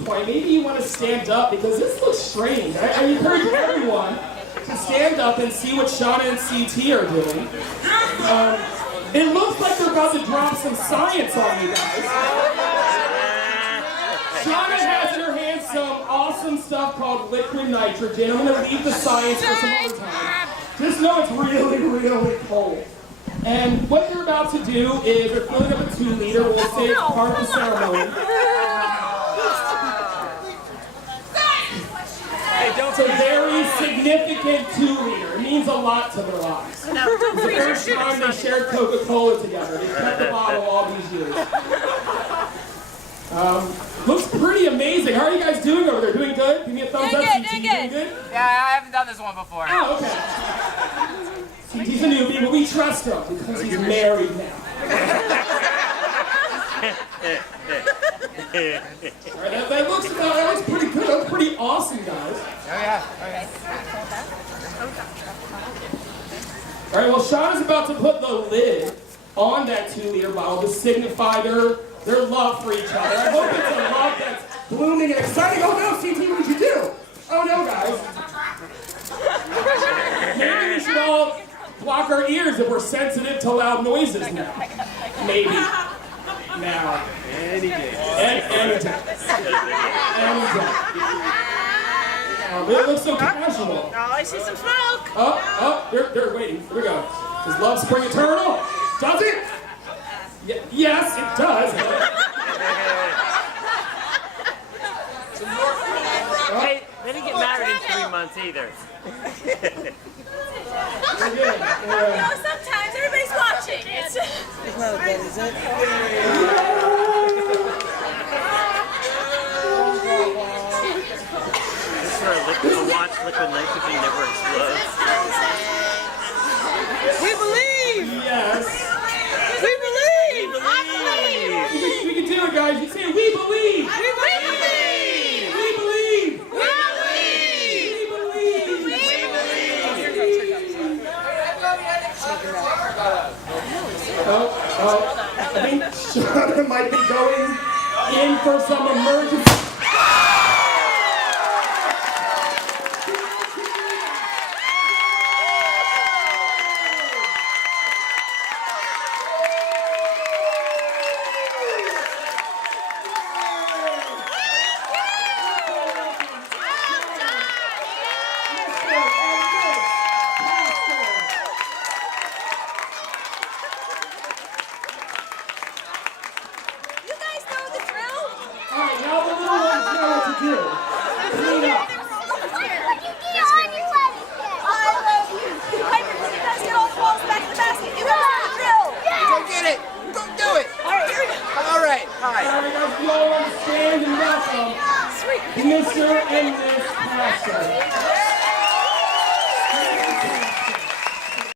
moot point. Maybe you want to stand up because this looks strange. I encourage everyone to stand up and see what Shanna and CT are doing. It looks like they're about to drop some science on you guys. Shanna has in her hand some awesome stuff called liquid nitrogen. I'm going to leave the science for some other time. Just know it's really, really cold. And what they're about to do is they're filling up a 2-liter. We'll say it's part of the ceremony. It's a very significant 2-liter. It means a lot to their lives. It's the first time they shared Coca-Cola together. They've kept the bottle all these years. Looks pretty amazing. How are you guys doing over there? Doing good? Give me a thumbs up. Doing good. Yeah, I haven't done this one before. Oh, okay. He's a newbie, but we trust him because he's married now. All right, that looks pretty good. That looks pretty awesome, guys. Oh yeah. Okay. All right, well, Shauna's about to put the lid on that 2-liter bottle to signify their love for each other. I hope it's a love that's blooming and exciting. Oh no, CT, what did you do? Oh no, guys. Maybe we should all block our ears if we're sensitive to loud noises now. Maybe. Now. Any day. Any time. Any time. It looks so casual. Oh, I see some smoke. Oh, they're waiting. Here we go. Does love spring eternal? Does it? Yes, it does. Hey, they didn't get married in 3 months either. Sometimes everybody's watching. It's not as bad, is it? This is where watch liquid nitrogen never explodes. We believe! Yes. We believe! I believe! We can do it, guys. You say, we believe! We believe! We believe! We believe! We I think Shanna might be going in for some emergency. Mr. and Miss Pastor.